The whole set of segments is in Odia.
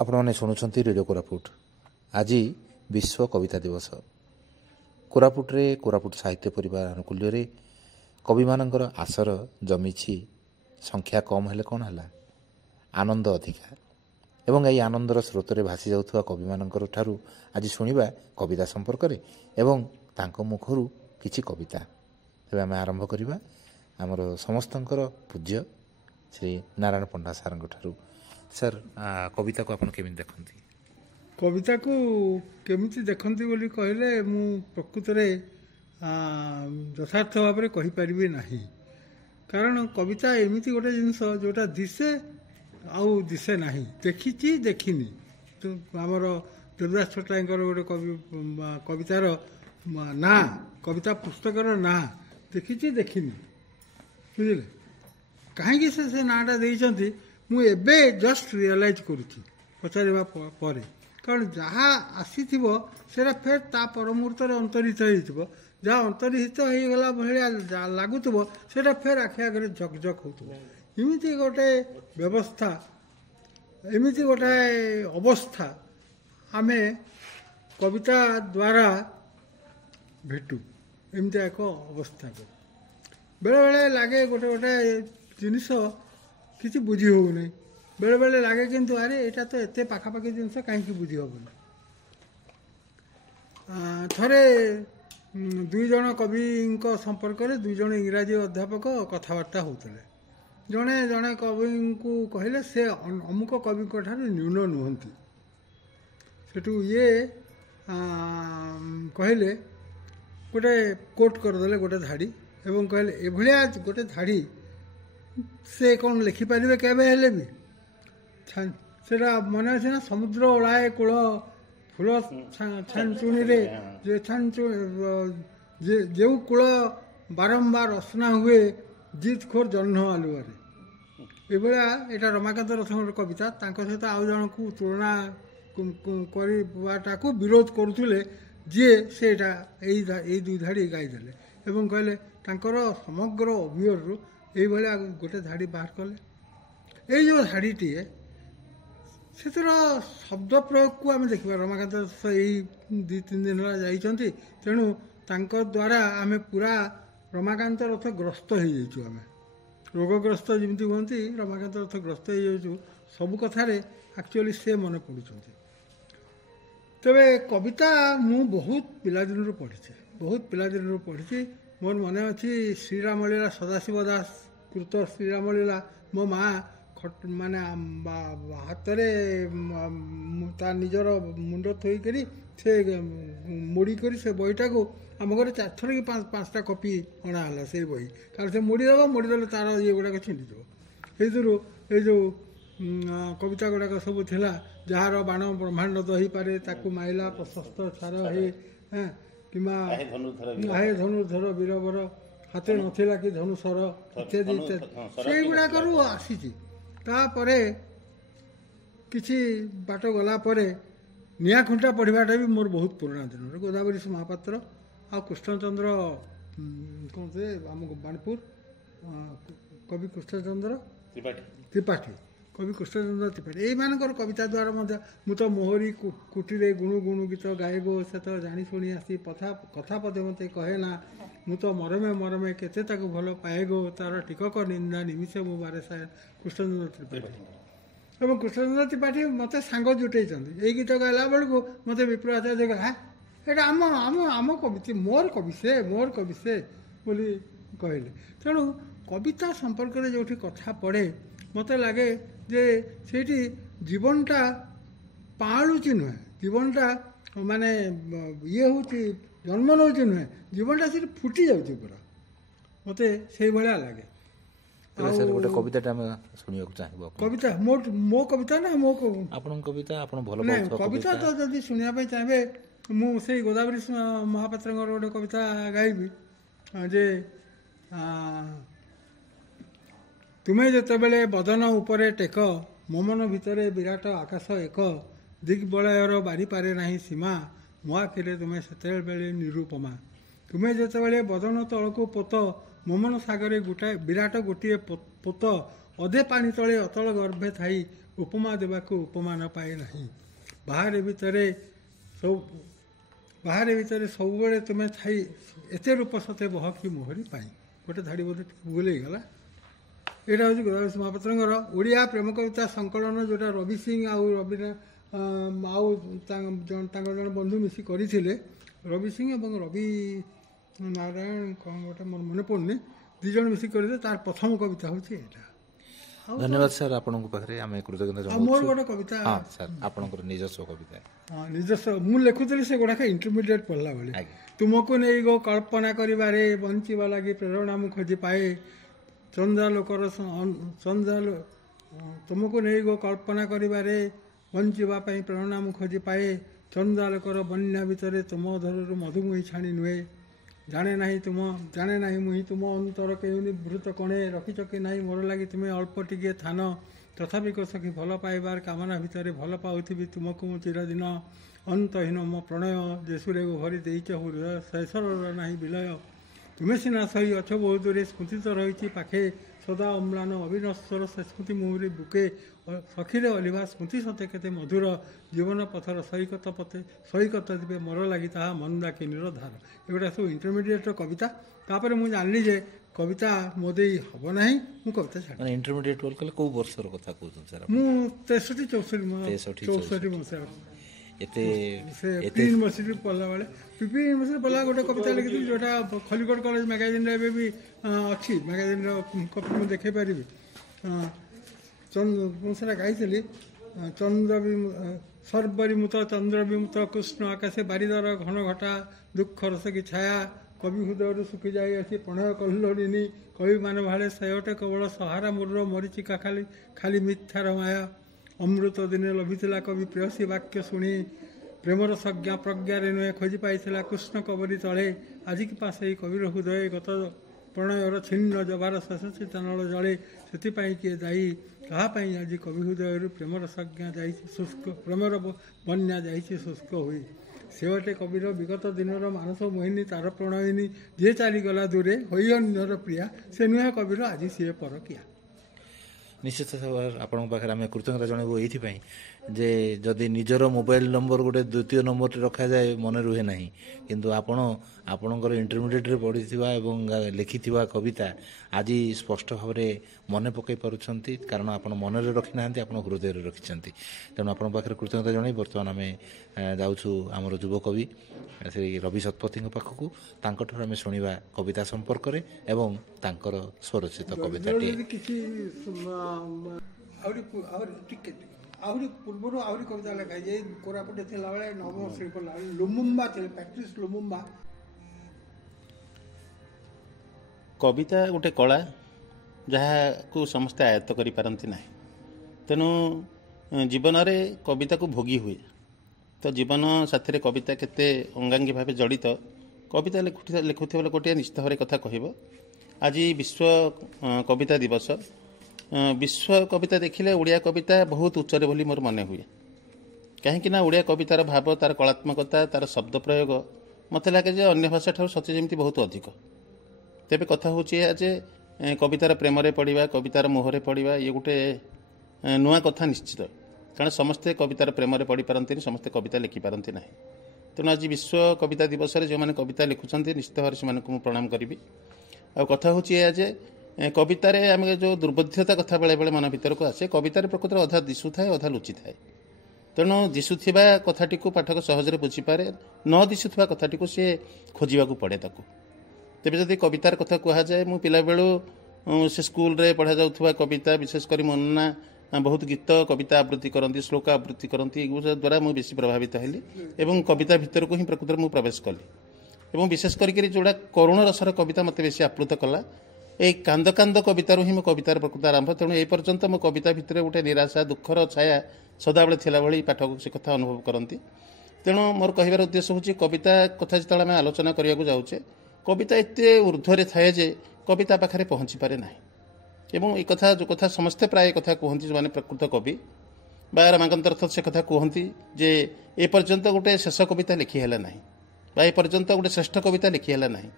ଆପଣମାନେ ଶୁଣୁଛନ୍ତି ରେଡ଼ିଓ କୋରାପୁଟ। ଆଜି ବିଶ୍ୱ କବିତା ଦିବସ। କୋରାପୁଟରେ କୋରାପୁଟ ସାହିତ୍ୟ ପରିବାର ଆନୁକୂଲ୍ୟରେ କବିମାନଙ୍କର ଆସର ଜମିଛି। ସଂଖ୍ୟା କମ୍ ହେଲେ କ'ଣ ହେଲା, ଆନନ୍ଦ ଅଧିକା। ଏବଂ ଏହି ଆନନ୍ଦର ସ୍ରୋତରେ ଭାସି ଯାଉଥିବା କବିମାନଙ୍କର ଠାରୁ ଆଜି ଶୁଣିବା କବିତା ସମ୍ପର୍କରେ ଏବଂ ତାଙ୍କ ମୁଖରୁ କିଛି କବିତା। ତେବେ ଆମେ ଆରମ୍ଭ କରିବା ଆମର ସମସ୍ତଙ୍କର ପୂଜ୍ୟ ଶ୍ରୀ ନାରାୟଣ ପଣ୍ଡା ସାର୍ଙ୍କ ଠାରୁ। ସାର୍, କବିତାକୁ ଆପଣ କେମିତି ଦେଖନ୍ତି? କବିତାକୁ କେମିତି ଦେଖନ୍ତି ବୋଲି କହିଲେ ମୁଁ ପ୍ରକୃତରେ ଯଥାର୍ଥ ଭାବରେ କହିପାରିବି ନାହିଁ। କାରଣ କବିତା ଏମିତି ଗୋଟେ ଜିନିଷ ଯେଉଁଟା ଦିଶେ ଆଉ ଦିଶେ ନାହିଁ, ଦେଖିଛି ଦେଖିନି। ଆମର ଦେବଦାସ ଛୋଟରାୟଙ୍କର ଗୋଟେ କବିତାର ନାଁ, କବିତା ପୁସ୍ତକର ନାଁ ଦେଖିଛି ଦେଖିନି, ବୁଝିଲେ। କାହିଁକି ସେ ନାଁଟା ଦେଇଛନ୍ତି ମୁଁ ଏବେ ଜଷ୍ଟ ରିଅଲାଇଜ୍ କରୁଛି ପଚାରିବା ପରେ। କାରଣ ଯାହା ଆସିଥିବ ସେଇଟା ଫେର୍ ତା ପର ମୁହୂର୍ତ୍ତରେ ଅନ୍ତର୍ହିତ ହେଇଥିବ। ଯାହା ଅନ୍ତର୍ହିତ ହେଇଗଲା ଭଳିଆ ଲାଗୁଥିବ ସେଇଟା ଫେର୍ ଆଖି ଆଗରେ ଝକ୍ ଝକ୍ ହେଉଥିବ। ଏମିତି ଗୋଟେ ବ୍ୟବସ୍ଥା, ଏମିତି ଗୋଟେ ଅବସ୍ଥା ଆମେ କବିତା ଦ୍ୱାରା ଭେଟୁ। ଏମିତି ଏକ ଅବସ୍ଥାକୁ ବେଳେବେଳେ ଲାଗେ ଗୋଟେ ଗୋଟେ ଜିନିଷ କିଛି ବୁଝି ହେଉନାହିଁ। ବେଳେବେଳେ ଲାଗେ କିନ୍ତୁ ଆରେ ଏଇଟା ତ ଏତେ ପାଖାପାଖି ଜିନିଷ କାହିଁକି ବୁଝି ହେବନି। ଥରେ ଦୁଇ ଜଣ କବିଙ୍କ ସମ୍ପର୍କରେ ଦୁଇ ଜଣ ଇଂରାଜୀ ଅଧ୍ୟାପକ କଥାବାର୍ତ୍ତା ହେଉଥିଲେ। ଜଣେ କବିଙ୍କୁ କହିଲେ ସେ ଅମୁକ କବିଙ୍କ ଠାରୁ ନ୍ୟୁନ ନୁହନ୍ତି। ସେଠୁ ଇଏ କହିଲେ, ଗୋଟେ କୋଟ୍ କରିଦେଲେ ଗୋଟେ ଧାଡ଼ି ଏବଂ କହିଲେ ଏଭଳିଆ ଗୋଟେ ଧାଡ଼ି ସେ କ'ଣ ଲେଖିପାରିବେ କେବେ ହେଲେ ବି? ସେଇଟା ମନେ ଅଛି ନା, ସମୁଦ୍ର ଓଳାଏ କୂଳ ଫୁଲ ଛାଞ୍ଚୁଣିରେ ଯେଉଁ କୂଳ ବାରମ୍ବାର ଅସନା ହୁଏ ଜିତ୍ ଖୋର ଜହ୍ନ ଆଲୁଅରେ। ଏଭଳିଆ ଏଇଟା ରମାକାନ୍ତ ରଥଙ୍କର କବିତା। ତାଙ୍କ ସହିତ ଆଉ ଜଣଙ୍କୁ ତୁଳନା କରିବାଟାକୁ ବିରୋଧ କରୁଥିଲେ, ଯିଏ ସେଇଟା ଏଇ ଦୁଇ ଧାଡ଼ି ଗାଇଦେଲେ ଏବଂ କହିଲେ ତାଙ୍କର ସମଗ୍ର ଅଭିୟରୁ ଏଇଭଳିଆ ଗୋଟେ ଧାଡ଼ି ବାହାର କଲେ। ଏଇ ଯେଉଁ ଧାଡ଼ିଟିଏ, ସେଥିର ଶବ୍ଦ ପ୍ରୟୋଗକୁ ଆମେ ଦେଖିବା। ରମାକାନ୍ତ ଏଇ 2-3 ଦିନ ହେଲା ଯାଇଛନ୍ତି, ତେଣୁ ତାଙ୍କ ଦ୍ୱାରା ଆମେ ପୁରା ରମାକାନ୍ତ ରଥ ଗ୍ରସ୍ତ ହେଇଯାଇଛୁ। ଆମେ ରୋଗଗ୍ରସ୍ତ ଯେମିତି ହୁଅନ୍ତି, ରମାକାନ୍ତ ରଥ ଗ୍ରସ୍ତ ହେଇଯାଉଛୁ। ସବୁ କଥାରେ ଆକ୍ଚୁଆଲି ସେ ମନେ ପଡ଼ୁଛନ୍ତି। ତେବେ କବିତା ମୁଁ ବହୁତ ପିଲାଦିନରୁ ପଢ଼ିଛି। ମୋର ମନେ ଅଛି ଶ୍ରୀରାମଲୀଳା, ସଦାଶିବ ଦାସ କୃତ ଶ୍ରୀରାମଲୀଳା ମୋ ମା' ମାନେ ହାତରେ ତା ନିଜର ମୁଣ୍ଡ ଥୋଇକରି ସେ ମୋଡ଼ିକରି ସେ ବହିଟାକୁ ଆମ ଘରେ 4 ଥର କି 5ଟା କପି ଅଣା ହେଲା ସେଇ ବହି। କାରଣ ସେ ମୋଡ଼ିଦେଲେ ତାର ଇଏ ଗୁଡ଼ାକ ଛିଣ୍ଡିଯିବ। ସେଇଥିରୁ ଏଇ ଯେଉଁ କବିତା ଗୁଡ଼ାକ ସବୁ ଥିଲା, ଯାହାର ବାଣ ବ୍ରହ୍ମାଣ୍ଡ ଦହିପାରେ ତାକୁ ମାଇଲା ପ୍ରଶସ୍ତ ଛାର ହେ, କିମ୍ବା ଆହେ ଧନୁର୍ଦ୍ଧର ବୀରବର ହାତେ ନଥିଲା କି ଧନୁସର ଇତ୍ୟାଦି ଇତ୍ୟାଦି, ସେଇଗୁଡ଼ାକରୁ ଆସିଛି। ତାପରେ କିଛି ବାଟ ଗଲା ପରେ ନିଆଁ ଖୁଣ୍ଟା ପଢ଼ିବାଟା ବି ମୋର ବହୁତ ପୁରୁଣା ଦିନର। ଗୋଦାବରୀ ମହାପାତ୍ର ଆଉ କୃଷ୍ଣଚନ୍ଦ୍ର କ'ଣ ସେ ଆମ ବାଣପୁର କବି କୃଷ୍ଣଚନ୍ଦ୍ର ତ୍ରିପାଠୀ, କବି କୃଷ୍ଣଚନ୍ଦ୍ର ତ୍ରିପାଠୀ, ଏଇମାନଙ୍କର କବିତା ଦ୍ୱାରା ମଧ୍ୟ ମୁଁ ତ ମୋହରି କୁଟିରେ ଗୁଣୁ ଗୁଣୁ ଗୀତ ଗାଏଗୋ, ସେ ତ ଜାଣି ଶୁଣି ଆସି କଥା ପଦେ ମୋତେ କହେ ନା, ମୁଁ ତ ମରମେ କେତେ ତାକୁ ଭଲ ପାଏଗୋ, ତାର ଟିକକ ନିନ୍ଦା ନିମିଷେ ମୁଁ ବାରେ ସାଏ। କୃଷ୍ଣଚନ୍ଦ୍ର ତ୍ରିପାଠୀ। ଏବଂ କୃଷ୍ଣଚନ୍ଦ୍ର ତ୍ରିପାଠୀ ମୋତେ ସାଙ୍ଗ ଜୁଟେଇଛନ୍ତି। ଏଇ ଗୀତ ଗାଇଲା ବେଳକୁ ମୋତେ ବିପ୍ର ଆଚାର୍ଯ୍ୟ କହିଲା, ଏଇଟା ଆମ କବି, ମୋର କବି ସେ ବୋଲି କହିଲେ। ତେଣୁ କବିତା ସମ୍ପର୍କରେ ଯେଉଁଠି କଥା ପଡ଼େ, ମୋତେ ଲାଗେ ଯେ ସେଇଠି ଜୀବନଟା ପାଳୁଛି ନୁହେଁ, ଜୀବନଟା ମାନେ ଇଏ ହେଉଛି ଜନ୍ମ ନେଉଛି ନୁହେଁ, ଜୀବନଟା ସେଠି ଫୁଟି ଯାଉଛି ପୁରା। ମୋତେ ସେଇଭଳିଆ ଲାଗେ। ଗୋଟେ କବିତାଟା ଆମେ ଶୁଣିବାକୁ ଚାହିଁବୁ। କବିତା ମୋ କବିତା ନା ଆପଣଙ୍କ କବିତା ଆପଣ ଭଲ କବିତା ତ ଯଦି ଶୁଣିବା ପାଇଁ ଚାହିଁବେ, ମୁଁ ସେଇ ଗୋଦାବରୀ ମହାପାତ୍ରଙ୍କର ଗୋଟେ କବିତା ଗାଇବି ଯେ ତୁମେ ଯେତେବେଳେ ବଦନ ଉପରେ ଟେକ, ମୋ ମନ ଭିତରେ ବିରାଟ ଆକାଶ ଏକ, ଦିଗ୍ବଳୟର ବାରିପାରେ ନାହିଁ ସୀମା, ମୋ ଆଖିରେ ତୁମେ ସେତେବେଳେ ନିରୁପମା। ତୁମେ ଯେତେବେଳେ ବଦନ ତଳକୁ ପୋତ, ମୋ ମନ ସାଗରେ ବିରାଟ ଗୋଟିଏ ପୋତ, ଅଧେ ପାଣି ତଳେ ଅତଳ ଗର୍ଭେ ଥାଇ ଉପମା ଦେବାକୁ ଉପମା ନ ପାଏ ନାହିଁ। ବାହାରେ ଭିତରେ ସବୁବେଳେ ତୁମେ ଥାଇ ଏତେ ରୂପ ସତେ ବହକି ମୋହରି ପାଇଁ। ଗୋଟେ ଧାଡ଼ି ବୋଧେ ଭୁଲ ହେଇଗଲା। ଏଇଟା ହେଉଛି ଗୌରାବେଶ ମହାପାତ୍ରଙ୍କର ଓଡ଼ିଆ ପ୍ରେମ କବିତା ସଂକଳନ, ଯେଉଁଟା ରବି ସିଂ ଆଉ ଆଉ ତାଙ୍କର ଜଣେ ବନ୍ଧୁ ମିଶି କରିଥିଲେ। ରବି ସିଂ ଏବଂ ରବି ନାରାୟଣ କ'ଣ ଗୋଟେ ମୋର ମନେ ପଡ଼ୁନି, ଦୁଇ ଜଣ ମିଶି କରିଥିଲେ। ତାର ପ୍ରଥମ କବିତା ହେଉଛି ଏଇଟା। ଧନ୍ୟବାଦ ସାର୍, ଆପଣଙ୍କ ପାଖରେ ଆମେ କୃତଜ୍ଞତା ଜଣାଉଛୁ। ମୋର ଗୋଟେ କବିତା, ହଁ ସାର୍, ଆପଣଙ୍କର ନିଜସ୍ୱ କବିତା। ହଁ ନିଜସ୍ୱ, ମୁଁ ଲେଖୁଥିଲି ସେଗୁଡ଼ାକ ଇଣ୍ଟରମିଡ଼ିଏଟ୍ ପଢ଼ିଲା ବେଳେ। ତୁମକୁ ନେଇ ଗୋ କଳ୍ପନା କରିବାରେ ବଞ୍ଚିବା ଲାଗି ପ୍ରେରଣା ମୁଁ ଖୋଜି ପାଏ। ତୁମକୁ ନେଇ ଗୋ କଳ୍ପନା କରିବାରେ ବଞ୍ଚିବା ପାଇଁ ପ୍ରେରଣା ମୁଁ ଖୋଜି ପାଏ। ଚନ୍ଦାଲୋକର ବନ୍ୟା ଭିତରେ ତୁମ ଧରରୁ ମଧୁମୁହି ଛାଣି ନୁହେଁ। ଜାଣେ ନାହିଁ ମୁହିଁ ତୁମ ଅନ୍ତର କେଉଁ ନିଭୃତ କଣେ। ରଖିଛ କି ନାହିଁ ମୋର ଲାଗି ତୁମେ ଅଳ୍ପ ଟିକିଏ ଥାନ। ତଥାପି ସଖୀ ଭଲ ପାଇବାର କାମନା ଭିତରେ ଭଲ ପାଉଥିବି ତୁମକୁ ମୁଁ ଚିରଦିନ। ଅନ୍ତହୀନ ମୋ ପ୍ରଣୟ ଦେଶରେ ଭରି ଦେଇଛ ହୃଦୟ, ଶେଷର ନାହିଁ ବିଲୟ। ତୁମେ ସିନା ସହି ଅଛ ବହୁ ଦୂରେ, ସ୍ମୃତି ତ ରହିଛି ପାଖେ। ସଦା ଅମ୍ଳାନ ଅବିନଶ୍ୱର ସେ ସ୍ମୃତି ମୁହୁରି ବୁକେ। ସଖୀରେ ଅଲିଭା ସ୍ମୃତି ସତେ କେତେ ମଧୁର। ଜୀବନ ପଥର ସୈକତ ଦିବେ ମୋର ଲାଗି ତାହା ମନ୍ଦାକିନୀର ଧାର। ଏଗୁଡ଼ା ସବୁ ଇଣ୍ଟରମିଡ଼ିଏଟ୍ର କବିତା। ତାପରେ ମୁଁ ଜାଣିଲି ଯେ କବିତା ମୋ ଦେଇ ହେବ ନାହିଁ, ମୁଁ କବିତା ଛାଡ଼ିଲି। ଇଣ୍ଟରମିଡ଼ିଏଟ୍ କଲେ କେଉଁ ବର୍ଷର କଥା କହୁଛନ୍ତି ସାର୍? ମୁଁ 63-64 ମସିହା ଏତେ ପ୍ରି ୟୁନିଭର୍ସିଟି ପଢ଼ିଲା ବେଳେ। ପ୍ରି ୟୁନିଭର୍ସିଟି ପଢ଼ିଲା ଗୋଟେ କବିତା ଲେଖିଥିଲି, ଯେଉଁଟା ଖଲିକୋଟ କଲେଜ ମ୍ୟାଗାଜିନ୍ରେ ଏବେ ବି ଅଛି। ମ୍ୟାଗାଜିନ୍ର କପି ମୁଁ ଦେଖାଇ ପାରିବି। ମୁଁ ସେଟା ଗାଇଥିଲି। ସର୍ବରିମୁତ ଚନ୍ଦ୍ରବିମୁତ କୃଷ୍ଣ ଆକାଶେ ବାରିଦର ଘନ ଘଟା। ଦୁଃଖ ରସ କି ଛାୟା କବି ହୃଦୟରୁ ଶୁଖିଯାଇ ଅଛି ପ୍ରଣୟ କଲ୍ଲୋଳିନୀ। କବିମାନେ ଭାଳେ ଶୟଟେ କେବଳ ସହାରା ମୂର୍ର ମରିଚିକା ଖାଲି ମିଥ୍ୟାର ମାୟା। ଅମୃତ ଦିନେ ଲଭିଥିଲା କବି ପ୍ରେୟସୀ ବାକ୍ୟ ଶୁଣି। ପ୍ରେମର ସଂଜ୍ଞା ପ୍ରଜ୍ଞାରେ ନୁହେଁ ଖୋଜି ପାଇଥିଲା କୃଷ୍ଣ କବରୀ ତଳେ। ଆଜିକି ପା ସେଇ କବିର ହୃଦୟ ଗତ ପ୍ରଣୟର ଛିନ୍ନ ଜବାର ଶେଷ ଚିତାନଳ ଜଳେ। ସେଥିପାଇଁ କିଏ ଦାୟୀ କାହା ପାଇଁ ଆଜି କବି ହୃଦୟରୁ ପ୍ରେମର ସଂଜ୍ଞା ଯାଇଛି ଶୁଷ୍କ, ପ୍ରେମର ବନ୍ୟା ଯାଇଛି ଶୁଷ୍କ ହୋଇ। ସେବଟେ କବିର ବିଗତ ଦିନର ମାନସ ମୋହିନୀ ତାର ପ୍ରଣୟିନୀ। ଯିଏ ଚାଲିଗଲା ଦୂରେ ହୋଇ ଅନ୍ୟର ପ୍ରିୟା, ସେ ନୁହେଁ କବିର ଆଜି ସିଏ ପରକିଆ। ନିଶ୍ଚିତ ଭାବରେ ଆପଣଙ୍କ ପାଖରେ ଆମେ କୃତଜ୍ଞତା ଜଣାଇବୁ ଏଇଥିପାଇଁ ଯେ ଯଦି ନିଜର ମୋବାଇଲ ନମ୍ବର ଗୋଟେ ଦ୍ୱିତୀୟ ନମ୍ବରଟି ରଖାଯାଏ ମନେ ରୁହେ ନାହିଁ, କିନ୍ତୁ ଆପଣଙ୍କର ଇଣ୍ଟରମିଡ଼ିଏଟ୍ରେ ପଢ଼ିଥିବା ଏବଂ ଲେଖିଥିବା କବିତା ଆଜି ସ୍ପଷ୍ଟ ଭାବରେ ମନେ ପକାଇ ପାରୁଛନ୍ତି, କାରଣ ଆପଣ ମନରେ ରଖିନାହାନ୍ତି, ଆପଣ ହୃଦୟରେ ରଖିଛନ୍ତି। ତେଣୁ ଆପଣଙ୍କ ପାଖରେ କୃତଜ୍ଞତା ଜଣାଇ ବର୍ତ୍ତମାନ ଆମେ ଯାଉଛୁ ଆମର ଯୁବକବି ଶ୍ରୀ ରବି ଶତପଥୀଙ୍କ ପାଖକୁ। ତାଙ୍କଠାରୁ ଆମେ ଶୁଣିବା କବିତା ସମ୍ପର୍କରେ ଏବଂ ତାଙ୍କର ସ୍ୱରଚିତ କବିତାଟି। ଆହୁରି ପୂର୍ବରୁ ଆହୁରି କବିତା ଲେଖାଯାଇଛି। କୋରାପୁଟରେ ଥିଲାବେଳେ ନବମ ଶ୍ରେଣୀ ପଢ଼ିଲା ବେଳେ ଲୁମୁମ୍ବା ଥିଲେ, ପ୍ୟାଟ୍ରିସ୍ ଲୁମୁମ୍ବା। କବିତା ଗୋଟେ କଳା ଯାହାକୁ ସମସ୍ତେ ଆୟତ୍ତ କରିପାରନ୍ତି ନାହିଁ। ତେଣୁ ଜୀବନରେ କବିତାକୁ ଭୋଗି ହୁଏ। ତ ଜୀବନ ସାଥିରେ କବିତା କେତେ ଅଙ୍ଗାଙ୍ଗୀ ଭାବେ ଜଡ଼ିତ, କବିତା ଲେଖୁଥିବା ଲୋକଟିଏ ନିଶ୍ଚିତ ଭାବରେ କଥା କହିବ। ଆଜି ବିଶ୍ୱ କବିତା ଦିବସ। ବିଶ୍ୱ କବିତା ଦେଖିଲେ ଓଡ଼ିଆ କବିତା ବହୁତ ଉଚ୍ଚରେ ବୋଲି ମୋର ମନେ ହୁଏ। କାହିଁକିନା ଓଡ଼ିଆ କବିତାର ଭାବ, ତାର କଳାତ୍ମକତା, ତାର ଶବ୍ଦ ପ୍ରୟୋଗ ମୋତେ ଲାଗେ ଯେ ଅନ୍ୟ ଭାଷା ଠାରୁ ସତେ ଯେମିତି ବହୁତ ଅଧିକ। ତେବେ କଥା ହେଉଛି ଏହା ଯେ କବିତାର ପ୍ରେମରେ ପଡ଼ିବା, କବିତାର ମୋହରେ ପଡ଼ିବା ଇଏ ଗୋଟେ ନୂଆ କଥା ନିଶ୍ଚିତ। କାରଣ ସମସ୍ତେ କବିତାର ପ୍ରେମରେ ପଡ଼ିପାରନ୍ତିନି, ସମସ୍ତେ କବିତା ଲେଖିପାରନ୍ତି ନାହିଁ। ତେଣୁ ଆଜି ବିଶ୍ୱ କବିତା ଦିବସରେ ଯେଉଁମାନେ କବିତା ଲେଖୁଛନ୍ତି ନିଶ୍ଚିତ ଭାବରେ ସେମାନଙ୍କୁ ମୁଁ ପ୍ରଣାମ କରିବି। ଆଉ କଥା ହେଉଛି ଏହା ଯେ କବିତାରେ ଆମେ ଯେଉଁ ଦୁର୍ବୋଧ୍ୟତା କଥା ବେଳେବେଳେ ମନ ଭିତରକୁ ଆସେ, କବିତାରେ ପ୍ରକୃତରେ ଅଧା ଦିଶୁଥାଏ ଅଧା ଲୁଚିଥାଏ। ତେଣୁ ଦିଶୁଥିବା କଥାଟିକୁ ପାଠକ ସହଜରେ ବୁଝିପାରେ, ନ ଦିଶୁଥିବା କଥାଟିକୁ ସେ ଖୋଜିବାକୁ ପଡ଼େ ତାକୁ। ତେବେ ଯଦି କବିତାର କଥା କୁହାଯାଏ, ମୁଁ ପିଲାବେଳୁ ସେ ସ୍କୁଲରେ ପଢ଼ାଯାଉଥିବା କବିତା, ବିଶେଷ କରି ମୋ ନନା ବହୁତ ଗୀତ କବିତା ଆବୃତ୍ତି କରନ୍ତି, ଶ୍ଲୋକ ଆବୃତ୍ତି କରନ୍ତି, ଏଗୁଡ଼ା ଦ୍ୱାରା ମୁଁ ବେଶୀ ପ୍ରଭାବିତ ହେଲି ଏବଂ କବିତା ଭିତରକୁ ହିଁ ପ୍ରକୃତରେ ମୁଁ ପ୍ରବେଶ କଲି। ଏବଂ ବିଶେଷ କରିକି ଯେଉଁଟା କରୁଣ ରସର କବିତା ମୋତେ ବେଶୀ ଆପ୍ଲୁତ କଲା, ଏଇ କାନ୍ଦ କାନ୍ଦ କବିତାରୁ ହିଁ ମୋ କବିତାର ପ୍ରକୃତ ଆରମ୍ଭ। ତେଣୁ ଏ ପର୍ଯ୍ୟନ୍ତ ମୋ କବିତା ଭିତରେ ଗୋଟେ ନିରାଶା, ଦୁଃଖର ଛାୟା ସଦାବେଳେ ଥିଲାଭଳି ପାଠକ ସେ କଥା ଅନୁଭବ କରନ୍ତି। ତେଣୁ ମୋର କହିବାର ଉଦ୍ଦେଶ୍ୟ ହେଉଛି କବିତା କଥା ଯେତେବେଳେ ଆମେ ଆଲୋଚନା କରିବାକୁ ଯାଉଛେ, କବିତା ଏତେ ଉର୍ଦ୍ଧ୍ୱରେ ଥାଏ ଯେ କବିତା ପାଖରେ ପହଞ୍ଚିପାରେ ନାହିଁ। ଏବଂ ଏ କଥା ଯେଉଁ କଥା ସମସ୍ତେ ପ୍ରାୟ କଥା କୁହନ୍ତି, ଯେଉଁମାନେ ପ୍ରକୃତ କବି ବା ରାମାକାନ୍ତ ରଥ ସେ କଥା କୁହନ୍ତି ଯେ ଏ ପର୍ଯ୍ୟନ୍ତ ଗୋଟେ ଶେଷ କବିତା ଲେଖି ହେଲା ନାହିଁ ବା ଏ ପର୍ଯ୍ୟନ୍ତ ଗୋଟେ ଶ୍ରେଷ୍ଠ କବିତା ଲେଖି ହେଲା ନାହିଁ।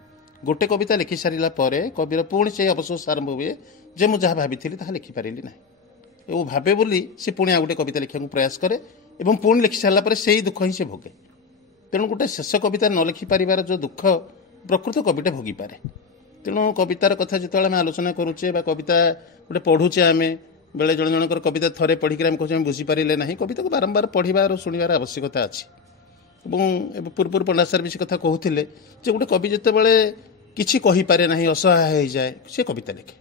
ଗୋଟେ କବିତା ଲେଖି ସାରିଲା ପରେ କବିର ପୁଣି ସେହି ଅବଶୋଷ ଆରମ୍ଭ ହୁଏ ଯେ ମୁଁ ଯାହା ଭାବିଥିଲି ତାହା ଲେଖିପାରିଲି ନାହିଁ। ଏବଂ ଭାବେ ବୋଲି ସେ ପୁଣି ଆଉ ଗୋଟେ କବିତା ଲେଖିବାକୁ ପ୍ରୟାସ କରେ ଏବଂ ପୁଣି ଲେଖି ସାରିଲା ପରେ ସେଇ ଦୁଃଖ ହିଁ ସେ ଭୋଗେ। ତେଣୁ ଗୋଟେ ଶେଷ କବିତା ନ ଲେଖିପାରିବାର ଯେଉଁ ଦୁଃଖ ପ୍ରକୃତ କବିଟା ଭୋଗିପାରେ। ତେଣୁ କବିତାର କଥା ଯେତେବେଳେ ଆମେ ଆଲୋଚନା କରୁଛେ ବା କବିତା ଗୋଟେ ପଢ଼ୁଛେ, ଆମେ ବେଳେ ଜଣେ ଜଣଙ୍କର କବିତା ଥରେ ପଢ଼ିକି ଆମେ କହୁଛେ ଆମେ ବୁଝିପାରିଲେ ନାହିଁ, କବିତାକୁ ବାରମ୍ବାର ପଢ଼ିବାର ଶୁଣିବାର ଆବଶ୍ୟକତା ଅଛି। ଏବଂ ଏବେ ପୂର୍ବରୁ ପଣ୍ଡା ସାର୍ ବି ସେ କଥା କହୁଥିଲେ ଯେ ଗୋଟେ କବି ଯେତେବେଳେ କିଛି କହିପାରେ ନାହିଁ, ଅସହାୟ ହୋଇଯାଏ, ସେ କବିତା ଲେଖେ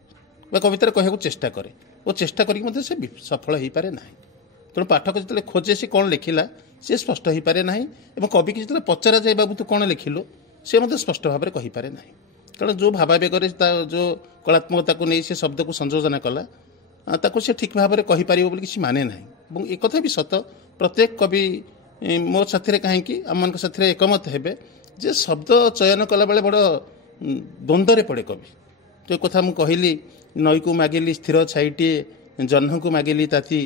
ବା କବିତାରେ କହିବାକୁ ଚେଷ୍ଟା କରେ ଓ ଚେଷ୍ଟା କରିକି ମଧ୍ୟ ସେ ସଫଳ ହୋଇପାରେ ନାହିଁ। ତେଣୁ ପାଠକ ଯେତେବେଳେ ଖୋଜେ ସେ କ'ଣ ଲେଖିଲା ସେ ସ୍ପଷ୍ଟ ହୋଇପାରେ ନାହିଁ ଏବଂ କବିକି ଯେତେବେଳେ ପଚରାଯାଏ ବାବୁ ତୁ କ'ଣ ଲେଖିଲୁ ସେ ମଧ୍ୟ ସ୍ପଷ୍ଟ ଭାବରେ କହିପାରେ ନାହିଁ। କାରଣ ଯେଉଁ ଭାବାବେଗରେ ତା ଯେଉଁ କଳାତ୍ମକତାକୁ ନେଇ ସେ ଶବ୍ଦକୁ ସଂଯୋଜନା କଲା ତାକୁ ସେ ଠିକ୍ ଭାବରେ କହିପାରିବ ବୋଲି କିଛି ମାନେ ନାହିଁ। ଏବଂ ଏକଥା ବି ସତ, ପ୍ରତ୍ୟେକ କବି ମୋ ସାଥିରେ କାହିଁକି ଆମମାନଙ୍କ ସାଥିରେ ଏକମତ ହେବେ ଯେ ଶବ୍ଦ ଚୟନ କଲାବେଳେ ବଡ଼ ଦ୍ୱନ୍ଦ୍ୱରେ ପଡ଼େ କବି। ଯେଉଁ କଥା ମୁଁ କହିଲି, ନଈକୁ ମାଗିଲି ସ୍ଥିର ଛାଇଟିଏ, ଜହ୍ନକୁ ମାଗିଲି ତାତି,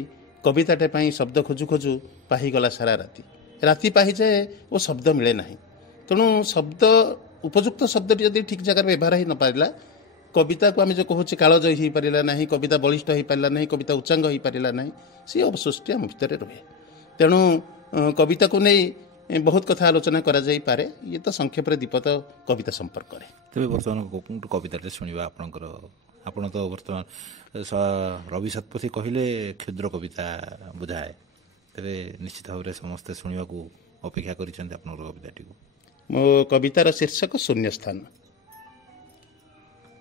କବିତାଟେ ପାଇଁ ଶବ୍ଦ ଖୋଜୁ ଖୋଜୁ ପାହିଗଲା ସାରା ରାତି। ରାତି ପାହିଯାଏ ଓ ଶବ୍ଦ ମିଳେ ନାହିଁ। ତେଣୁ ଶବ୍ଦ, ଉପଯୁକ୍ତ ଶବ୍ଦଟି ଯଦି ଠିକ୍ ଜାଗାରେ ବ୍ୟବହାର ହେଇ ନପାରିଲା, କବିତାକୁ ଆମେ ଯେଉଁ କହୁଛେ କାଳଜୟୀ ହୋଇପାରିଲା ନାହିଁ, କବିତା ବଳିଷ୍ଠ ହୋଇପାରିଲା ନାହିଁ, କବିତା ଉଚ୍ଚାଙ୍ଗ ହୋଇପାରିଲା ନାହିଁ, ସେ ଅବଶୋଷଟି ଆମ ଭିତରେ ରୁହେ। ତେଣୁ କବିତାକୁ ନେଇ ବହୁତ କଥା ଆଲୋଚନା କରାଯାଇପାରେ। ଇଏ ତ ସଂକ୍ଷେପରେ ଦୀପତ କବିତା ସମ୍ପର୍କରେ। ତେବେ ବର୍ତ୍ତମାନ କବିତାଟେ ଶୁଣିବା ଆପଣଙ୍କର। ଆପଣ ତ ବର୍ତ୍ତମାନ ରବି ଶତପଥୀ କହିଲେ କ୍ଷୁଦ୍ର କବିତା ବୁଝାଏ, ତେବେ ନିଶ୍ଚିତ ଭାବରେ ସମସ୍ତେ ଶୁଣିବାକୁ ଅପେକ୍ଷା କରିଛନ୍ତି ଆପଣଙ୍କର କବିତାଟିକୁ। ମୋ କବିତାର ଶୀର୍ଷକ ଶୂନ୍ୟସ୍ଥାନ।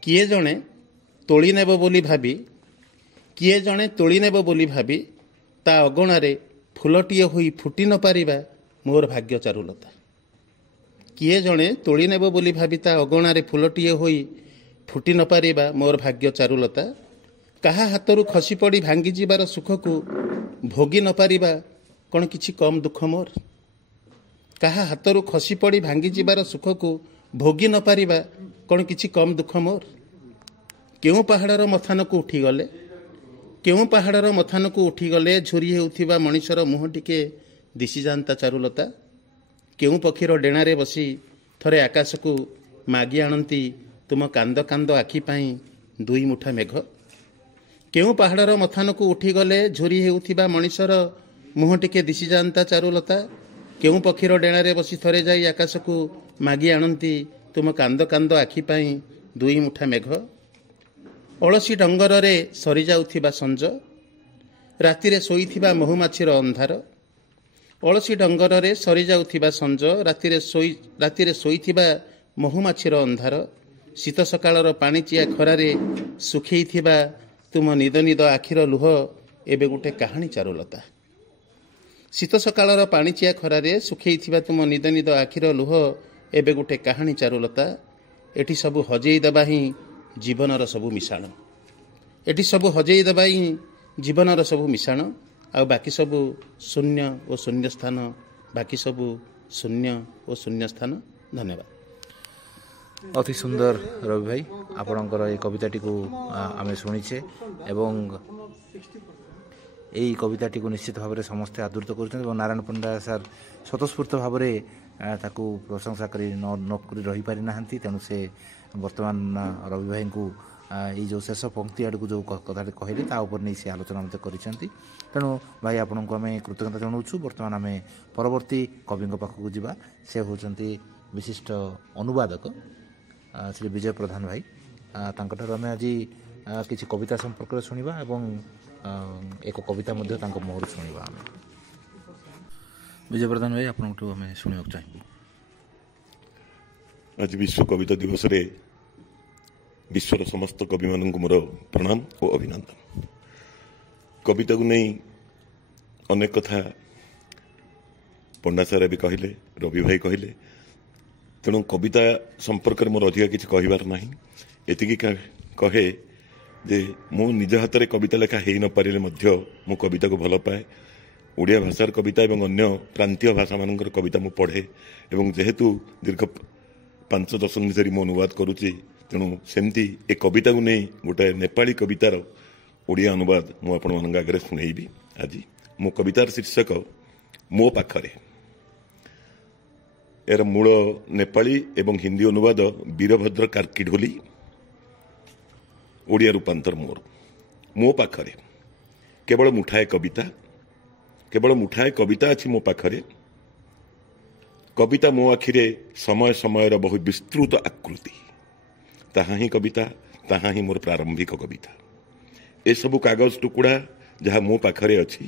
କିଏ ଜଣେ ତୋଳି ନେବ ବୋଲି ଭାବି, କିଏ ଜଣେ ତୋଳି ନେବ ବୋଲି ଭାବି, ତା ଅଗଣାରେ ଫୁଲଟିଏ ହୋଇ ଫୁଟି ନ ପାରିବା ମୋର ଭାଗ୍ୟ ଚାରୁଲତା। କିଏ ଜଣେ ତୋଳି ନେବ ବୋଲି ଭାବି ତା ଅଗଣାରେ ଫୁଲଟିଏ ହୋଇ ଫୁଟି ନ ପାରିବା ମୋର ଭାଗ୍ୟ ଚାରୁଲତା। କାହା ହାତରୁ ଖସି ପଡ଼ି ଭାଙ୍ଗିଯିବାର ସୁଖକୁ ଭୋଗି ନ ପାରିବା କ'ଣ କିଛି କମ୍ ଦୁଃଖ ମୋର? କାହା ହାତରୁ ଖସି ପଡ଼ି ଭାଙ୍ଗିଯିବାର ସୁଖକୁ ଭୋଗି ନ ପାରିବା କ'ଣ କିଛି କମ୍ ଦୁଃଖ ମୋର? କେଉଁ ପାହାଡ଼ର ମଥାନକୁ ଉଠିଗଲେ, କେଉଁ ପାହାଡ଼ର ମଥାନକୁ ଉଠିଗଲେ ଝୁରି ହେଉଥିବା ମଣିଷର ମୁହଁ ଟିକେ ଦିଶିଯାନ୍ତା ଚାରୁଲତା। କେଉଁ ପକ୍ଷୀର ଡେଣାରେ ବସି ଥରେ ଆକାଶକୁ ମାଗି ଆଣନ୍ତି ତୁମ କାନ୍ଦ କାନ୍ଦ ଆଖି ପାଇଁ ଦୁଇ ମୁଠା ମେଘ। କେଉଁ ପାହାଡ଼ର ମଥାନକୁ ଉଠିଗଲେ ଝୁରି ହେଉଥିବା ମଣିଷର ମୁହଁ ଟିକେ ଦିଶିଯାନ୍ତା ଚାରୁଲତା। କେଉଁ ପକ୍ଷୀର ଡେଣାରେ ବସି ଥରେ ଯାଇ ଆକାଶକୁ ମାଗି ଆଣନ୍ତି ତୁମ କାନ୍ଦ କାନ୍ଦ ଆଖି ପାଇଁ ଦୁଇ ମୁଠା ମେଘ। ଅଳସୀ ଡଙ୍ଗରରେ ସରିଯାଉଥିବା ସଞ୍ଜ, ରାତିରେ ଶୋଇଥିବା ମହୁମାଛିର ଅନ୍ଧାର। ଅଳସୀ ଡଙ୍ଗରରେ ସରିଯାଉଥିବା ସଞ୍ଜ, ରାତିରେ ଶୋଇଥିବା ମହୁମାଛିର ଅନ୍ଧାର। ଶୀତ ସକାଳର ପାଣିଚିଆ ଖରାରେ ଶୁଖେଇଥିବା ତୁମ ନିଦ ନିଦ ଆଖିର ଲୁହ ଏବେ ଗୋଟେ କାହାଣୀ ଚାରୁଲତା। ଶୀତ ସକାଳର ପାଣିଚିଆ ଖରାରେ ଶୁଖେଇଥିବା ତୁମ ନିଦ ନିଦ ଆଖିର ଲୁହ ଏବେ ଗୋଟେ କାହାଣୀ ଚାରୁଲତା। ଏଠି ସବୁ ହଜେଇ ଦେବା ହିଁ ଜୀବନର ସବୁ ମିଶାଣ। ଏଠି ସବୁ ହଜେଇ ଦେବା ହିଁ ଜୀବନର ସବୁ ମିଶାଣ। ଆଉ ବାକି ସବୁ ଶୂନ୍ୟ ଓ ଶୂନ୍ୟସ୍ଥାନ, ବାକି ସବୁ ଶୂନ୍ୟ ଓ ଶୂନ୍ୟସ୍ଥାନ। ଧନ୍ୟବାଦ। ଅତି ସୁନ୍ଦର ରବି ଭାଇ, ଆପଣଙ୍କର এই କବିତାଟିକୁ ଆମେ ଶୁଣିଛେ ଏବଂ এই କବିତାଟିକୁ ନିଶ୍ଚିତ ଭାବରେ ସମସ୍ତେ ଆଦୃତ କରୁଛନ୍ତି ଏବଂ ନାରାୟଣ ପଣ୍ଡା ସାର୍ ସ୍ୱତଃସ୍ଫୂର୍ତ୍ତ ଭାବରେ ତାକୁ ପ୍ରଶଂସା କରି ନ କରି ରହିପାରି ନାହାନ୍ତି। ତେଣୁ ସେ ବର୍ତ୍ତମାନ ରବି ଭାଇଙ୍କୁ ଏଇ ଯେଉଁ ଶେଷ ପଙ୍କ୍ତି ଆଡ଼କୁ ଯେଉଁ କଥାଟି କହିଲେ ତା ଉପରେ ନେଇ ସେ ଆଲୋଚନା ମଧ୍ୟ କରିଛନ୍ତି। ତେଣୁ ଭାଇ ଆପଣଙ୍କୁ ଆମେ କୃତଜ୍ଞତା ଜଣାଉଛୁ। ବର୍ତ୍ତମାନ ଆମେ ପରବର୍ତ୍ତୀ କବିଙ୍କ ପାଖକୁ ଯିବା। ସେ ହେଉଛନ୍ତି ବିଶିଷ୍ଟ ଅନୁବାଦକ ଶ୍ରୀ ବିଜୟ ପ୍ରଧାନ ଭାଇ। ତାଙ୍କଠାରୁ ଆମେ ଆଜି କିଛି କବିତା ସମ୍ପର୍କରେ ଶୁଣିବା ଏବଂ ଏକ କବିତା ମଧ୍ୟ ତାଙ୍କ ମୁହଁରୁ ଶୁଣିବା। ଆମେ ବିଜୟ ପ୍ରଧାନ ଭାଇ ଆପଣଙ୍କଠୁ ଆମେ ଶୁଣିବାକୁ ଚାହିଁବୁ। ଆଜି ବିଶ୍ୱ କବିତା ଦିବସରେ ବିଶ୍ୱର ସମସ୍ତ କବିମାନଙ୍କୁ ମୋର ପ୍ରଣାମ ଓ ଅଭିନନ୍ଦନ। କବିତାକୁ ନେଇ ଅନେକ କଥା ପଣ୍ଡା ସାର୍ ଏବେ କହିଲେ, ରବି ଭାଇ କହିଲେ। ତେଣୁ କବିତା ସମ୍ପର୍କରେ ମୋର ଅଧିକା କିଛି କହିବାର ନାହିଁ। ଏତିକି କହେ ଯେ ମୁଁ ନିଜ ହାତରେ କବିତା ଲେଖା ହେଇନପାରିଲେ ମଧ୍ୟ ମୁଁ କବିତାକୁ ଭଲ ପାଏ। ଓଡ଼ିଆ ଭାଷାର କବିତା ଏବଂ ଅନ୍ୟ ପ୍ରାନ୍ତୀୟ ଭାଷାମାନଙ୍କର କବିତା ମୁଁ ପଢ଼େ ଏବଂ ଯେହେତୁ ଦୀର୍ଘ 5 ଦଶନ୍ଧି ଧରି ମୁଁ ଅନୁବାଦ କରୁଛି, ତେଣୁ ସେମିତି ଏ କବିତାକୁ ନେଇ ଗୋଟାଏ ନେପାଳୀ କବିତାର ଓଡ଼ିଆ ଅନୁବାଦ ମୁଁ ଆପଣମାନଙ୍କ ଆଗରେ ଶୁଣେଇବି ଆଜି। ମୋ କବିତାର ଶୀର୍ଷକ ମୋ ପାଖରେ। ଏହାର ମୂଳ ନେପାଳୀ ଏବଂ ହିନ୍ଦୀ ଅନୁବାଦ ବୀରଭଦ୍ର କାର୍କିଢୋଲି, ଓଡ଼ିଆ ରୂପାନ୍ତର ମୋର। ମୋ ପାଖରେ केवल मुठाए कविता अच्छी मो पाखरे कविता मो आखिरे समय समय बहुत विस्तृत आकृति ताहा ही कविता ताहा ही मोर प्रारंभिक कविता ए सबु कागज टुकुड़ा जहाँ मो पाखरे अच्छी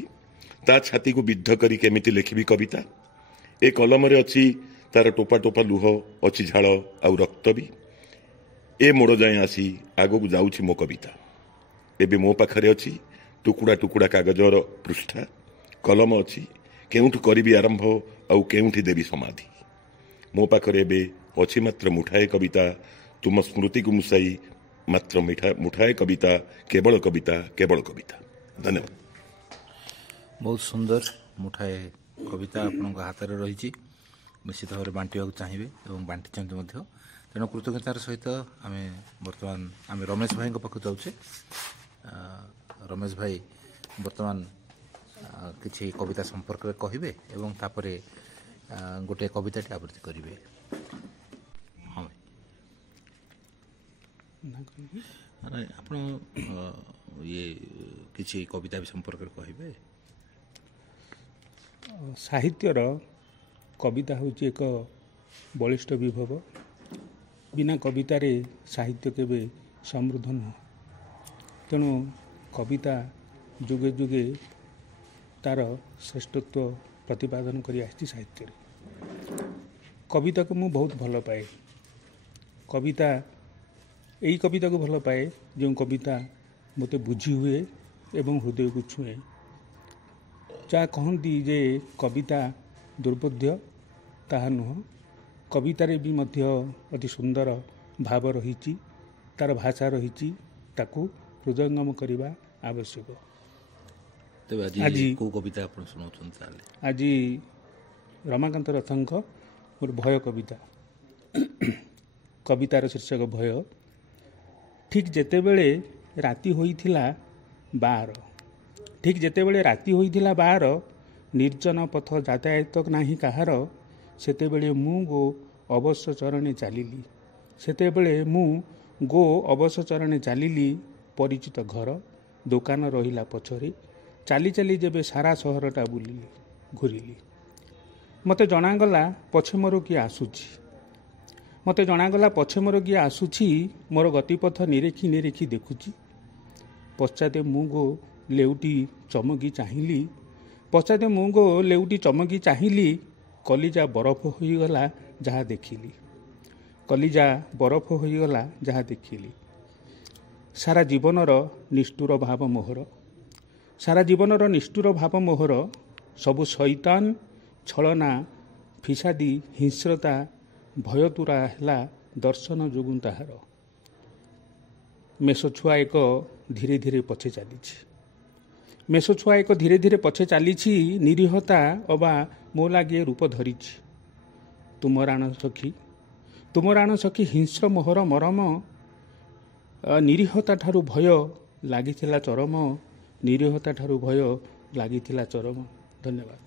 ता छाती को विद्ध करी केमिति लिखिबी कविता ए कलम रे अच्छी तार टोपा टोपा लुह अच्छी झाड़ आउ रक्त भी ए मोड़ जाए आसी आगो को जाउछि मो कविता एबे मो पाखरे अच्छी टुकुड़ा टुकुड़ा कागजर पृष्ठा कलम अच्छी केउठु करिबी आरंभ आउ केउठी देवी समाधि मो पाखरे एबे अच्छी मात्र मुठाए कविता तुम स्मृति को मुसाई मात्र मुठाए कविता केवल कविता धन्यवाद। बहुत सुंदर मुठाए कविता आपण हाथ में रही निश्चित भाव बांटा चाहिए और बांटी तेणु कृतज्ञतार सहित आम बर्तमान आम रमेश भाई पाखु जाऊे रमेश भाई बर्तमान किसी कविता संपर्क में कहे और तापर गोटे कविताटी आवृत्ति करेंगे। हाँ आप ये किसी कविता भी संपर्क में कहे साहित्यर कविता हूँ एक बलिष्ठ विभव बिना कवितार साहित्य केवे समृद्ध नुह तेणु कविता जुगे जुगे तार श्रेष्ठत्व प्रतिपादन कर साहित्य कविता को मु बहुत भल पाए कविता यही कविता को भल पाए जो कविता मते बुझी हुए एवं हृदय को छुए जहाँ कहती जे कविता दुर्बोध्य ताहा नुह कवितार भी मध्य अति सुंदर भाव रही तार भाषा रही ताकू हृदयंगम करने आवश्यक। आज को कविता आप आज रमाकांत रथंक मोर भय कविता कवितार शीर्षक भय ठीक जेते बेले राति होइथिला बार ठीक जेतेबेले राति होइथिला बार निर्जन पथ यातायात नाही काहार सेतेबेले मु गो अवश्य चरणे चालिली सेतेबेले मु गो अवश्य चरणे चालिली परिचित घर दुकान रहिला पछरे चाली चाली जेबे सारा सहरटा बुलिली घुरिली मते जणागला पछे मोर किए आसुची मते जणागला पछे मोर किए आसुची मोर गतिपथ निरेखी निरेखी देखुची पश्चाते मु गो लेउटी चमकी चाहिली पश्चाते मु गो लेउटी चमकी चाहिली कलिजा बरफ होईगला जहाँ देखिली कलिजा बरफ होईगला जहाँ देखिली सारा जीवनर निष्ठुर भाव मोहर सारा जीवनर निष्ठुर भाव मोहर सबु शैतान छलना फिसादी हिंस्रता भयतुरा है दर्शन जोगुं ताहार मेष छुआ एक धीरे धीरे पछे चली मेष छुआ एक धीरे धीरे पछे चली निरीहता अबा मो लगे रूप धरी तुम राण सखी हिंस्र मोहर मरम निरीहता ठारू भय लागिथिला चरम निरीहता ठारू भय लागिथिला चरम। धन्यवाद।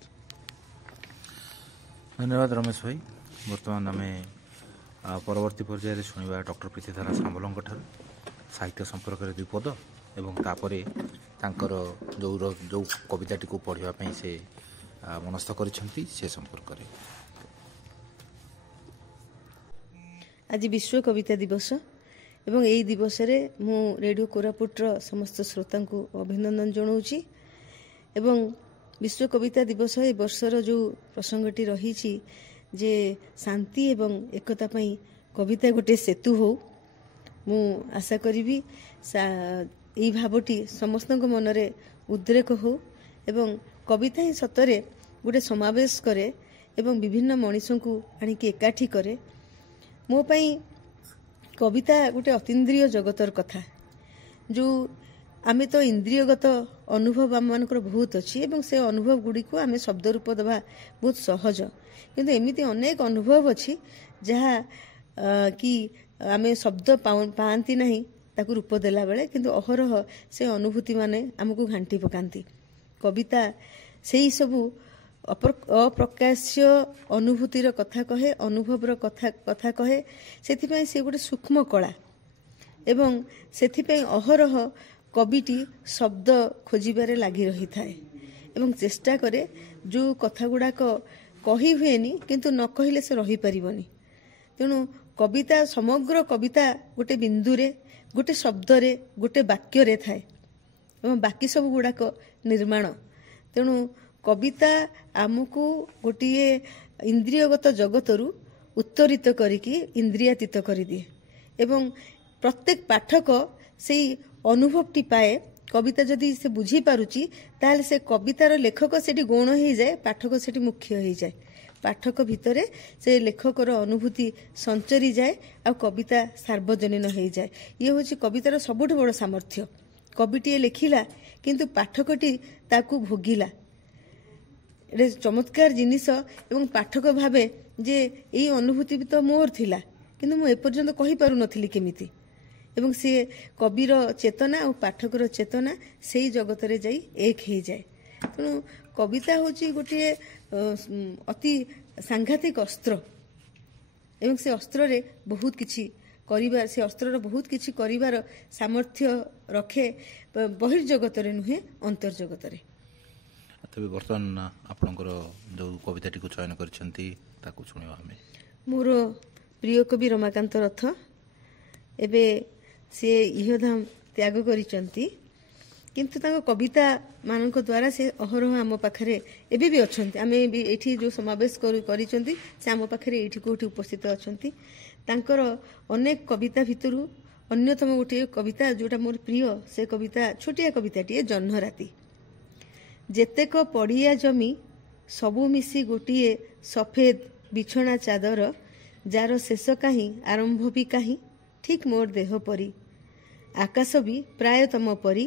धन्यवाद रमेश भाई। बर्तमान आम परवर्ती पर्यायर शुणा डॉक्टर प्रीतिधारा सामल साहित्य संपर्क में द्विपद एवं तापर तांकर जो कविताटी को पढ़ाई से मनस्थ करिसेंती से संपर्क में। आज विश्व कविता दिवस एवं यही दिवस रे मु रेडियो कोरापुटर समस्त श्रोता को अभिनंदन जनाऊँगी एवं विश्व कविता दिवस ए वर्षर जो प्रसंगटी रही जे शांति एवं एकता पई कविता गोटे सेतु हो मु आशा करी यही भावटी समस्त मनरे उद्रेक हो एवं कविता ही सतरे गोटे समावेश करे एवं विभिन्न मनीषों को आनिक एकाठी करे। मो पई कविता गोटे अतीन्द्रिय जगतर कथा जो आमे तो इंद्रियगत अनुभव आम मानकर बहुत अच्छी एवं से अनुभव गुड़ी को आमे शब्द रूप देवा बहुत सहज किंतु एमिति अनेक अनुभव अच्छी जहाँ कि आमे शब्द पाती नहीं ताकू रूप देला बेले किंतु अहरह से अनुभूति माने आमको घांटी पकांती। कविता से ही सबू अप्रकाश्य अनुभूतिर कथा कहे अनुभवर कथा कहे से गोटे सूक्ष्म कला एवं से अहरह କବିଟି ଶବ୍ଦ ଖୋଜିବାରେ ଲାଗି ରହିଥାଏ ଏବଂ ଚେଷ୍ଟା କରେ ଯେଉଁ କଥା ଗୁଡ଼ାକ କହି ହୁଏନି କିନ୍ତୁ ନ କହିଲେ ସେ ରହିପାରିବନି। ତେଣୁ କବିତା ସମଗ୍ର କବିତା ଗୋଟେ ବିନ୍ଦୁରେ, ଗୋଟେ ଶବ୍ଦରେ, ଗୋଟେ ବାକ୍ୟରେ ଥାଏ ଏବଂ ବାକି ସବୁ ଗୁଡ଼ାକ ନିର୍ମାଣ। ତେଣୁ କବିତା ଆମକୁ ଗୋଟିଏ ଇନ୍ଦ୍ରିୟଗତ ଜଗତରୁ ଉତ୍ତରିତ କରିକି ଇନ୍ଦ୍ରିୟାତୀତ କରିଦିଏ ଏବଂ ପ୍ରତ୍ୟେକ ପାଠକ ସେଇ ଅନୁଭବଟି ପାଏ। କବିତା ଯଦି ସେ ବୁଝିପାରୁଛି ତାହେଲେ ସେ କବିତାର ଲେଖକ ସେଠି ଗୌଣ ହେଇଯାଏ, ପାଠକ ସେଠି ମୁଖ୍ୟ ହେଇଯାଏ। ପାଠକ ଭିତରେ ସେ ଲେଖକର ଅନୁଭୂତି ସଞ୍ଚରିଯାଏ ଆଉ କବିତା ସାର୍ବଜନୀନ ହେଇଯାଏ। ଇଏ ହେଉଛି କବିତାର ସବୁଠୁ ବଡ଼ ସାମର୍ଥ୍ୟ। କବିଟିଏ ଲେଖିଲା କିନ୍ତୁ ପାଠକଟି ତାକୁ ଭୋଗିଲା। ଏଇଟା ଚମତ୍କାର ଜିନିଷ ଏବଂ ପାଠକ ଭାବେ ଯେ ଏଇ ଅନୁଭୂତି ବି ତ ମୋର ଥିଲା କିନ୍ତୁ ମୁଁ ଏପର୍ଯ୍ୟନ୍ତ କହିପାରୁନଥିଲି କେମିତି। ଏବଂ ସିଏ କବିର ଚେତନା ଆଉ ପାଠକର ଚେତନା ସେଇ ଜଗତରେ ଯାଇ ଏକ ହେଇଯାଏ। ତେଣୁ କବିତା ହେଉଛି ଗୋଟିଏ ଅତି ସାଂଘାତିକ ଅସ୍ତ୍ର ଏବଂ ସେ ଅସ୍ତ୍ରରେ ବହୁତ କିଛି କରିବାର, ସେ ଅସ୍ତ୍ରର ବହୁତ କିଛି କରିବାର ସାମର୍ଥ୍ୟ ରଖେ ବହିର୍ଜଗତରେ ନୁହେଁ ଅନ୍ତର୍ଜଗତରେ। ତେବେ ବର୍ତ୍ତମାନ ଆପଣଙ୍କର ଯେଉଁ କବିତାଟିକୁ ଚୟନ କରିଛନ୍ତି ତାକୁ ଶୁଣିବା ଆମେ। ମୋର ପ୍ରିୟ କବି ରମାକାନ୍ତ ରଥ ଏବେ ସିଏ ଇହଧାମ ତ୍ୟାଗ କରିଛନ୍ତି କିନ୍ତୁ ତାଙ୍କ କବିତା ମାନଙ୍କ ଦ୍ୱାରା ସେ ଅହରହ ଆମ ପାଖରେ ଏବେ ବି ଅଛନ୍ତି। ଆମେ ବି ଏଇଠି ଯେଉଁ ସମାବେଶ କରିଛନ୍ତି ସେ ଆମ ପାଖରେ ଏଇଠି କେଉଁଠି ଉପସ୍ଥିତ ଅଛନ୍ତି। ତାଙ୍କର ଅନେକ କବିତା ଭିତରୁ ଅନ୍ୟତମ ଗୋଟିଏ କବିତା ଯେଉଁଟା ମୋର ପ୍ରିୟ, ସେ କବିତା ଛୋଟିଆ କବିତାଟିଏ, ଜହ୍ନରାତି। ଯେତେକ ପଡ଼ିଆ ଜମି ସବୁ ମିଶି ଗୋଟିଏ ସଫେଦ ବିଛଣା ଚାଦର, ଯାର ଶେଷ କାହିଁ ଆରମ୍ଭ ବି କାହିଁ, ଠିକ୍ ମୋର ଦେହ ପରି। ଆକାଶ ବି ପ୍ରାୟ ତମ ପରି,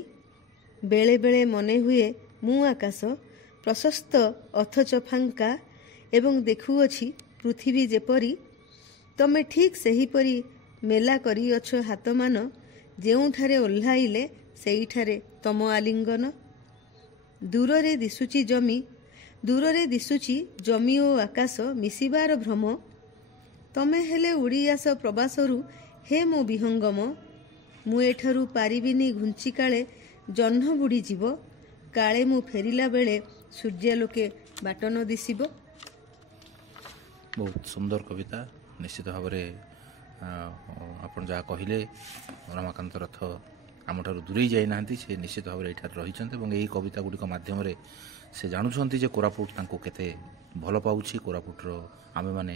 ବେଳେ ବେଳେ ମନେ ହୁଏ ମୁଁ ଆକାଶ, ପ୍ରଶସ୍ତ ଅଥଚ ଫାଙ୍କା, ଏବଂ ଦେଖୁଅଛି ପୃଥିବୀ ଯେପରି। ତମେ ଠିକ୍ ସେହିପରି ମେଲା କରିଅଛ ହାତମାନ, ଯେଉଁଠାରେ ଓହ୍ଲାଇଲେ ସେଇଠାରେ ତମ ଆଲିଙ୍ଗନ। ଦୂରରେ ଦିଶୁଛି ଜମି, ଦୂରରେ ଦିଶୁଛି ଜମି ଓ ଆକାଶ ମିଶିବାର ଭ୍ରମ। ତମେ ହେଲେ ଉଡ଼ି ଆସ ପ୍ରବାସରୁ ହେ ମୋ ବିହଙ୍ଗମ। ମୁଁ ଏଠାରୁ ପାରିବିନି ଘୁଞ୍ଚି କାଳେ ଜହ୍ନ ବୁଡ଼ିଯିବ, କାଳେ ମୁଁ ଫେରିଲା ବେଳେ ସୂର୍ଯ୍ୟାଲୋକେ ବାଟ ନ ଦିଶିବ। ବହୁତ ସୁନ୍ଦର କବିତା। ନିଶ୍ଚିତ ଭାବରେ ଆପଣ ଯାହା କହିଲେ ରମାକାନ୍ତ ରଥ ଆମଠାରୁ ଦୂରେଇ ଯାଇନାହାନ୍ତି, ସେ ନିଶ୍ଚିତ ଭାବରେ ଏଠାରେ ରହିଛନ୍ତି ଏବଂ ଏହି କବିତା ଗୁଡ଼ିକ ମାଧ୍ୟମରେ ସେ ଜାଣୁଛନ୍ତି ଯେ କୋରାପୁଟ ତାଙ୍କୁ କେତେ ଭଲ ପାଉଛି, କୋରାପୁଟର ଆମେମାନେ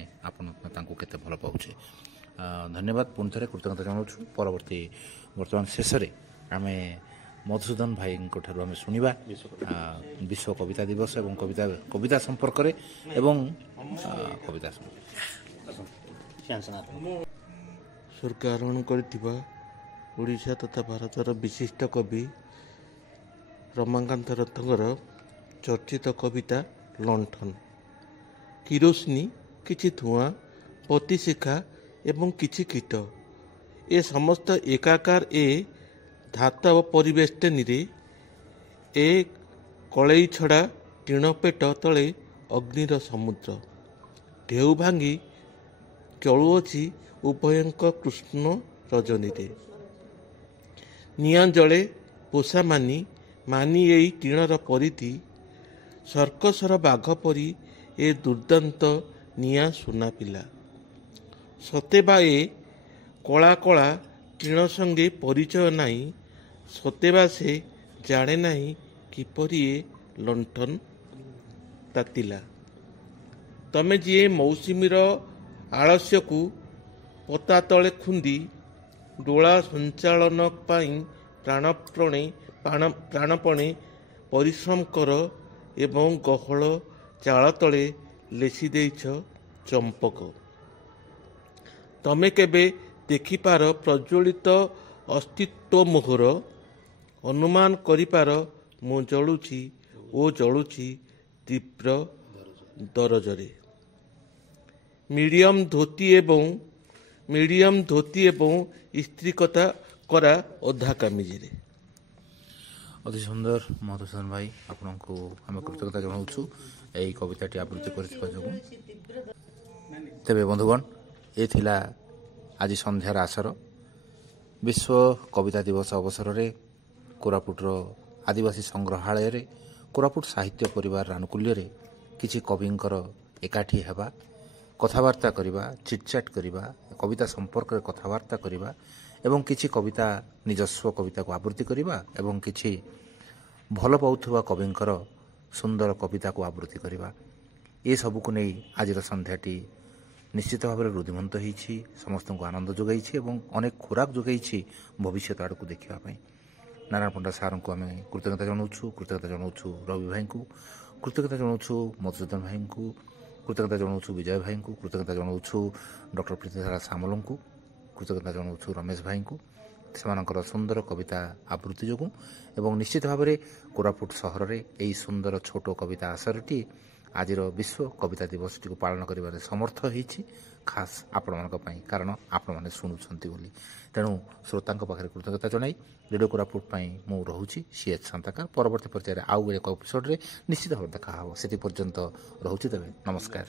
ତାଙ୍କୁ କେତେ ଭଲ ପାଉଛେ। ଧନ୍ୟବାଦ, ପୁଣି ଥରେ କୃତଜ୍ଞତା ଜଣାଉଛୁ। ପରବର୍ତ୍ତୀ ବର୍ତ୍ତମାନ ଶେଷରେ ଆମେ ମଧୁସୂଦନ ଭାଇଙ୍କ ଠାରୁ ଆମେ ଶୁଣିବା ବିଶ୍ୱ କବିତା ଦିବସ ଏବଂ କବିତା ସମ୍ପର୍କରେ ଏବଂ କବିତା ସ୍ୱର୍ଗାରୋହଣ କରିଥିବା ଓଡ଼ିଶା ତଥା ଭାରତର ବିଶିଷ୍ଟ କବି ରମାକାନ୍ତ ରଥଙ୍କର ଚର୍ଚ୍ଚିତ କବିତା ଲଣ୍ଠନ। କିରୋସିନୀ, କିଛି ଧୂଆଁ, ପତିଶିଖା ଏବଂ କିଛି କୀଟ, ଏ ସମସ୍ତ ଏକାକାର ଏ ଧାତବ ପରିବେଷ୍ଟନୀରେ, ଏ କଳେଇ ଛଡ଼ା ଟିଣ ପେଟ ତଳେ ଅଗ୍ନିର ସମୁଦ୍ର। ଢେଉ ଭାଙ୍ଗି ଚଳୁଅଛି ଉଭୟଙ୍କ କୃଷ୍ଣ ରଜନୀରେ। ନିଆଁ ଜଳେ ପୋଷା ମାନି ଏଇ ଟିଣର ପରିଧି, ସର୍କସର ବାଘ ପରି ଏ ଦୁର୍ଦ୍ଦାନ୍ତ ନିଆଁ ସୁନା ପିଲା। ସତେବା ଏ କଳା କଳା ଟିଣ ସଙ୍ଗେ ପରିଚୟ ନାହିଁ, ସତେବା ସେ ଜାଣେ ନାହିଁ କିପରି ଏ ଲଣ୍ଠନ ତାତିଲା। ତମେ ଯିଏ ମୌସୁମୀର ଆଳସ୍ୟକୁ ପତା ତଳେ ଖୁନ୍ଦି, ଦୋଳା ସଞ୍ଚାଳନ ପାଇଁ ପ୍ରାଣପଣେ ପରିଶ୍ରମ କର ଏବଂ ଗହଳ ଚାଳ ତଳେ ଲେସି ଦେଇଛ ଚମ୍ପକ। ତମେ କେବେ ଦେଖିପାର ପ୍ରଜ୍ୱଳିତ ଅସ୍ତିତ୍ୱ ମୋହର, ଅନୁମାନ କରିପାର ମୁଁ ଜଳୁଛି ଓ ଜଳୁଛି ତୀବ୍ର ଦରଜରେ। ମିଡ଼ିୟମ ଧୋତି ଏବଂ ଇସ୍ତ୍ରୀ କରା ଅଧା କାମିଜରେ। ଅତି ସୁନ୍ଦର ମଧୁସୂଦନ ଭାଇ, ଆପଣଙ୍କୁ ଆମେ କୃତଜ୍ଞତା ଜଣାଉଛୁ ଏହି କବିତାଟି ଆବୃତ୍ତି କରିଥିବା ଯୋଗୁଁ। ତେବେ ବନ୍ଧୁଗଣ, ଏ ଥିଲା ଆଜି ସନ୍ଧ୍ୟାର ଆସର। ବିଶ୍ୱ କବିତା ଦିବସ ଅବସରରେ କୋରାପୁଟର ଆଦିବାସୀ ସଂଗ୍ରହାଳୟରେ କୋରାପୁଟ ସାହିତ୍ୟ ପରିବାର ଆନୁକୂଲ୍ୟରେ କିଛି କବିଙ୍କର ଏକାଠି ହେବା, କଥାବାର୍ତ୍ତା କରିବା, ଚିଟ୍ଚାଟ୍ କରିବା, କବିତା ସମ୍ପର୍କରେ କଥାବାର୍ତ୍ତା କରିବା ଏବଂ କିଛି କବିତା ନିଜସ୍ୱ କବିତାକୁ ଆବୃତ୍ତି କରିବା ଏବଂ କିଛି ଭଲ ପାଉଥିବା କବିଙ୍କର ସୁନ୍ଦର କବିତାକୁ ଆବୃତ୍ତି କରିବା, ଏସବୁକୁ ନେଇ ଆଜିର ସନ୍ଧ୍ୟାଟି ନିଶ୍ଚିତ ଭାବରେ ରୁଦ୍ଧିମନ୍ତ ହୋଇଛି, ସମସ୍ତଙ୍କୁ ଆନନ୍ଦ ଯୋଗାଇଛି ଏବଂ ଅନେକ ଖୋରାକ ଯୋଗାଇଛି ଭବିଷ୍ୟତ ଆଡ଼କୁ ଦେଖିବା ପାଇଁ। ନାରାୟଣ ପଣ୍ଡା ସାର୍ଙ୍କୁ ଆମେ କୃତଜ୍ଞତା ଜଣାଉଛୁ ରବି ଭାଇଙ୍କୁ, କୃତଜ୍ଞତା ଜଣାଉଛୁ ମଧୁସୂଦନ ଭାଇଙ୍କୁ, କୃତଜ୍ଞତା ଜଣାଉଛୁ ବିଜୟ ଭାଇଙ୍କୁ, କୃତଜ୍ଞତା ଜଣାଉଛୁ ଡକ୍ଟର ପ୍ରୀତିଧାରା ସାମଲଙ୍କୁ, କୃତଜ୍ଞତା ଜଣାଉଛୁ ରମେଶ ଭାଇଙ୍କୁ ସେମାନଙ୍କର ସୁନ୍ଦର କବିତା ଆବୃତ୍ତି ଯୋଗୁଁ ଏବଂ ନିଶ୍ଚିତ ଭାବରେ କୋରାପୁଟ ସହରରେ ଏହି ସୁନ୍ଦର ଛୋଟ କବିତା ଆସରଟି ଆଜିର ବିଶ୍ୱ କବିତା ଦିବସଟିକୁ ପାଳନ କରିବାରେ ସମର୍ଥ ହୋଇଛି, ଖାସ୍ ଆପଣମାନଙ୍କ ପାଇଁ, କାରଣ ଆପଣମାନେ ଶୁଣୁଛନ୍ତି ବୋଲି। ତେଣୁ ଶ୍ରୋତାଙ୍କ ପାଖରେ କୃତଜ୍ଞତା ଜଣାଇ ରେଡ଼ିଓ କୋରାପୁଟ ପାଇଁ ମୁଁ ରହୁଛି ସିଏଚ୍ ଶାନ୍ତାକାର। ପରବର୍ତ୍ତୀ ପର୍ଯ୍ୟାୟରେ ଆଉ ଏକ ଏପିସୋଡ଼ରେ ନିଶ୍ଚିତ ଭାବରେ ଦେଖା ହେବ। ସେଥି ପର୍ଯ୍ୟନ୍ତ ରହୁଛି, ତେବେ ନମସ୍କାର।